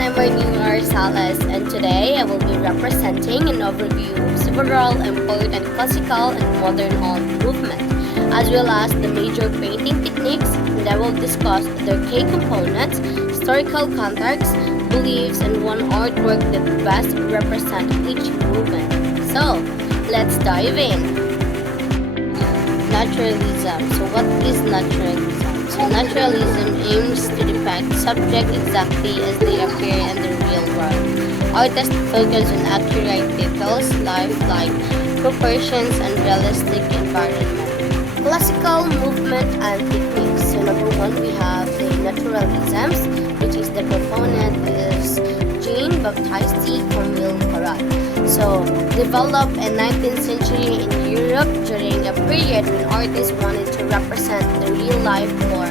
everyone, I'm Marnie Salas, and today I will be representing an overview of several important classical and modern art movements, as well as the major painting techniques, and I will discuss their key components, historical context, beliefs, and one artwork that best represent each movement. So, let's dive in. Naturalism. So what is naturalism? So naturalism aims to depict subjects exactly as they appear in the real world. Artists focus on accurate details, lifelike proportions, and realistic environment. Classical movement and techniques. So number one, we have the naturalisms, which is the proponent is Jean-Baptiste Camille Corot. So, developed in 19th century in Europe during a period when artists wanted to represent the real life more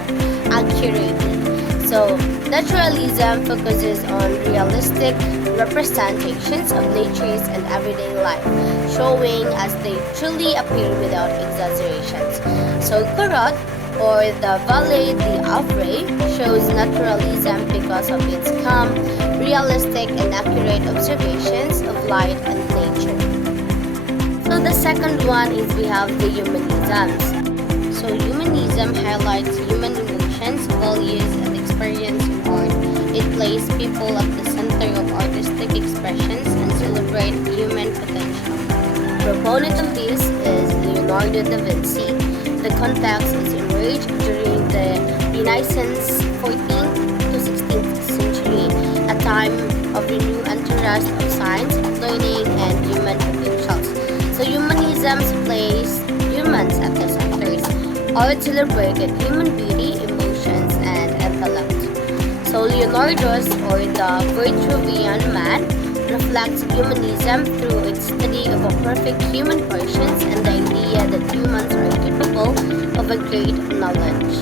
accurately. So, naturalism focuses on realistic representations of natures and everyday life, showing as they truly appear without exaggerations. So, Corot, or the Vallée des Havres, shows naturalism because of its calm, realistic, and accurate observations of light and nature. So the second one is we have the humanisms. So humanism highlights human emotions, values, and experience in art. It places people at the center of artistic expressions and celebrates human potential. Proponent of this is Leonardo da Vinci. The context is emerged during the Renaissance 14th to 16th century, a time of renewed interest of science, learning, and human potentials. So humanism placed humans at the centers. Art celebrated human beauty, emotions, and intellect. So Leonardo's, or the Vitruvian Man, reflects humanism through its study of a perfect human persons and the idea that humans are capable of a great knowledge.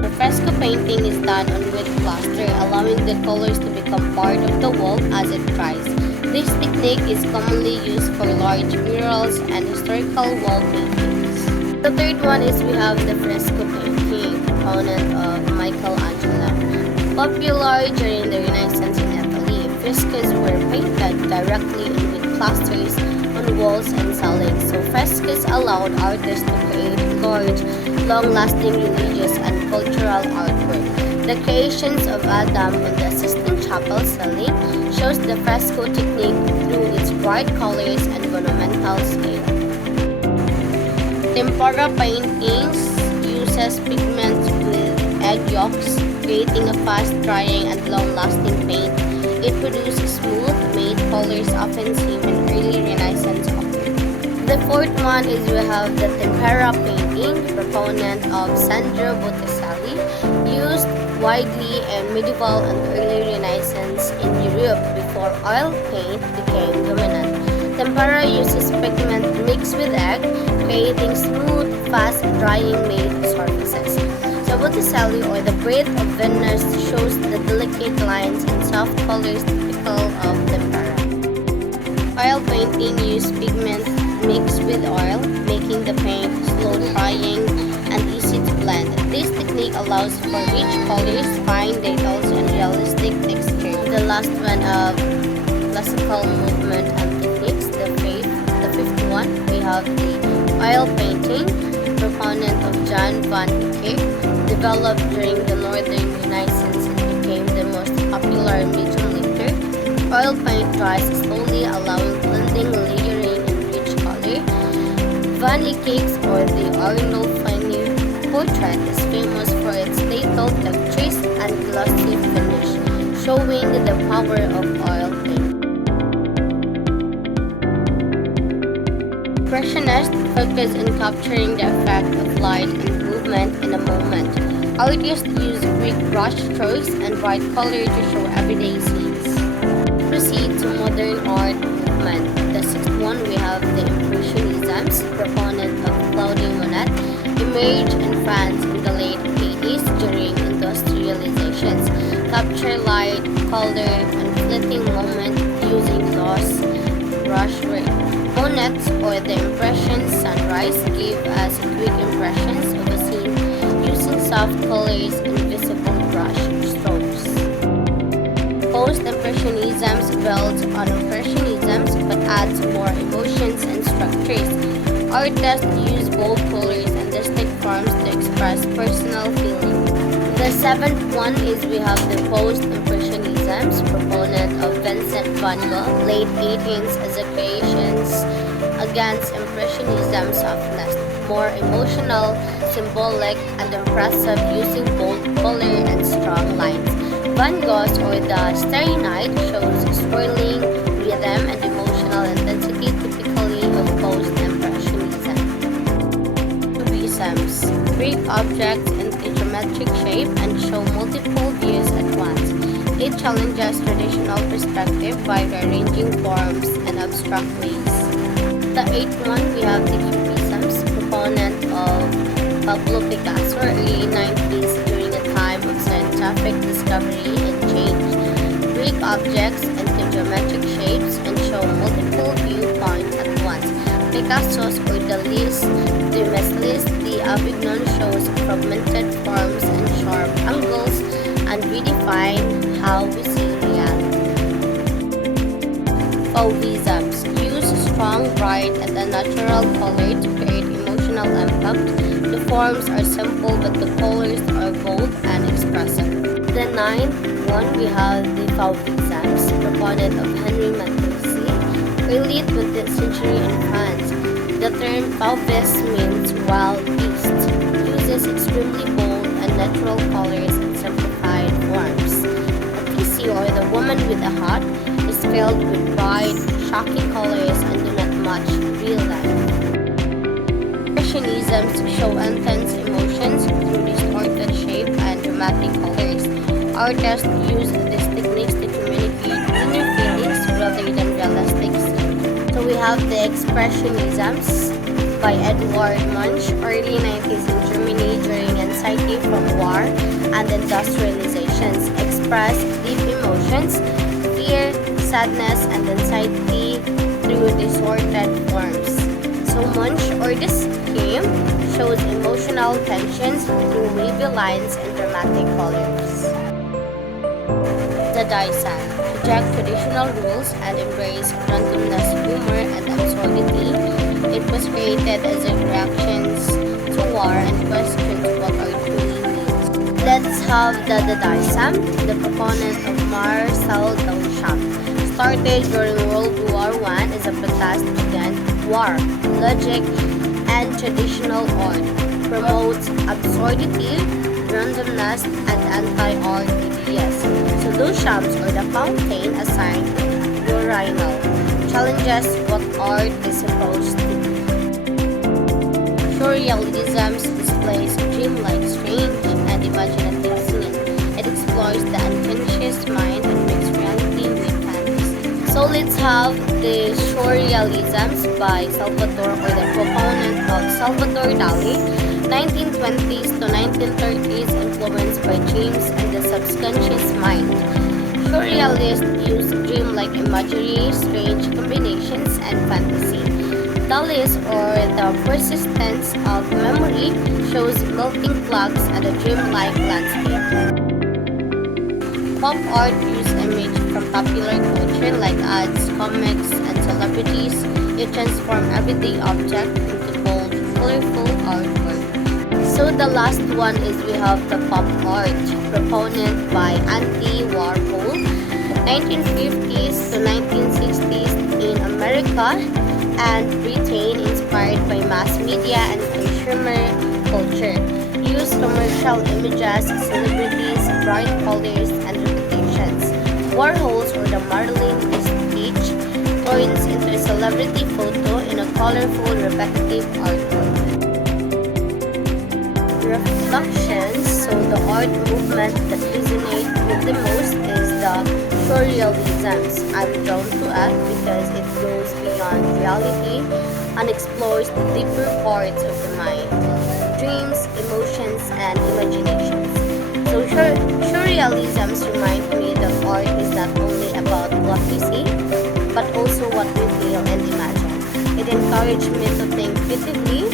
The fresco painting is done on wood plaster, allowing the colors to become part of the wall as it dries. This technique is commonly used for large murals and historical wall paintings. The third one is we have the fresco painting, component of Michelangelo. Popular during the Renaissance in Italy, frescoes were painted directly in wood plasters on walls and ceilings. So frescoes allowed artists to create large, long-lasting religious and cultural artwork. The creations of Adam on the Sistine Chapel ceiling shows the fresco technique through its bright colors and monumental scale. Tempera paintings uses pigments with egg yolks, creating a fast-drying and long-lasting paint. It produces smooth, matte colors often seen in early Renaissance art. The fourth one is we have the tempera painting, proponent of Sandro Botticelli, used widely in medieval and early Renaissance in Europe before oil paint became dominant. Tempera uses pigment mixed with egg, creating smooth, fast-drying matte surfaces. So Botticelli, or the Breath of Venus, shows the delicate lines and soft colors typical of tempera. Oil painting uses pigment mixed with oil, making the paint slow drying and easy to blend. This technique allows for rich colors, fine details, and realistic texture. The last one of classical movement and techniques, the fifth one, we have the oil painting, proponent of Jan van Eyck, developed during the Northern Renaissance and became the most popular medium later. Oil paint dries slowly, allowing blending, layering, and rich color. Van Eyck's, or the Arnolfini portrait, is famous for its detailed textures and glossy finish, showing the power of oil paint. Impressionists focus on capturing the effect of light and movement in a moment. Artists use quick brush strokes and bright color to show everyday scenes. Proceed to modern art movement. The sixth one, we have the Impressionisms, proponent of Claude Monet, emerged in France in the late 80s during industrializations. Capture light, color, and fleeting moment using gloss brushwork. Monets, or the Impression sunrise, gave us quick impressions of a scene using soft colors and visible brush strokes. Surrealism builds on Impressionism but adds more emotions and structures. Artists use bold colors and distinct forms to express personal feelings. The seventh one is we have the Post-Impressionism's proponent of Vincent van Gogh, late 18th as a creations against Impressionism's softness, more emotional, symbolic, and impressive using bold color and strong lines. Van Gogh's or the Starry Night shows swirling rhythm and emotional intensity typically of post-impressionism. Cubisms break objects into geometric shape and show multiple views at once. It challenges traditional perspective by rearranging forms in abstract ways. The eighth one, we have the Cubisms, proponent of Pablo Picasso, early 90s during a time of scientific discovery and change. Break objects into geometric shapes and show multiple viewpoints at once. Picasso's or the Lys de Meslis de Avignon shows fragmented forms and sharp angles and redefine how we see reality. Fauvisms use strong, bright, and unnatural color to create emotional impact. The forms are simple but the colors are bold and expressive. The ninth one, we have the Fauvisms, proponent of Henri Matisse, early 20th century in France. The term Fauvist means wild beast, uses extremely bold and natural colors and simplified forms. Matisse, or the woman with a hat, is filled with bright, shocking colors and do not match real life. Impressionisms show intense emotions through distorted shape and dramatic colors. Artists use these techniques to communicate inner feelings rather than realistic scenes. So we have the Expressionisms by Edward Munch, early 90s in Germany during anxiety from war and industrializations, express deep emotions, fear, sadness, and anxiety through distorted forms. So Munch or the scheme shows emotional tensions through wavy lines and dramatic colors. The Daisan reject traditional rules and embrace randomness, humor, and absurdity. It was created as a reaction to war and questions what our truly means. Let's have the Dadaism, the proponent of Marcel Duchamp, started during World War I as a protest against war, logic, and traditional art, promotes absurdity, randomness, and anti-art ideas. So Duchamp's or the fountain assigned urinal challenges what art is supposed to be. Surrealism displays dreamlike, strange, and imaginative scene. It explores the unconscious mind and makes reality with fantasy. So let's have the Surrealisms by Salvador or the proponent of Salvador Dali, 1920s to 1930s, influenced by dreams and the subconscious mind. Surrealists use dreamlike imagery, strange combinations, and fantasy. Dali's or the persistence of memory shows melting clocks and a dreamlike landscape. Pop art uses images from popular culture like ads, comics, and celebrities. It transforms everyday objects into bold, colorful artwork. So the last one is we have the pop art, proponent by Andy Warhol, 1950s to 1960s in America and Britain, inspired by mass media and consumer culture. Use commercial images, celebrities, bright colors, and reputations. Warhol's or the Marilyn speech turns into a celebrity photo in a colorful, repetitive artwork. Reflections, so the art movement that resonates with the most is the Surrealisms. I'm drawn to it because it goes beyond reality and explores the deeper parts of the mind, dreams, emotions, and imaginations. So Surrealisms remind me that art is not only about what we see, but also what we feel and imagine. It encouraged me to think critically,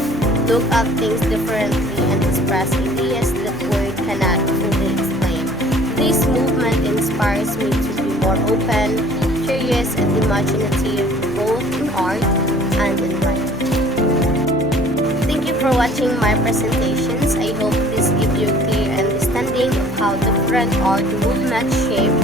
look at things differently, and express ideas that words cannot fully explain. This movement inspires me to be more open, curious and imaginative both in art and in life. Thank you for watching my presentations. I hope this gives you a clear understanding of how different art movements shape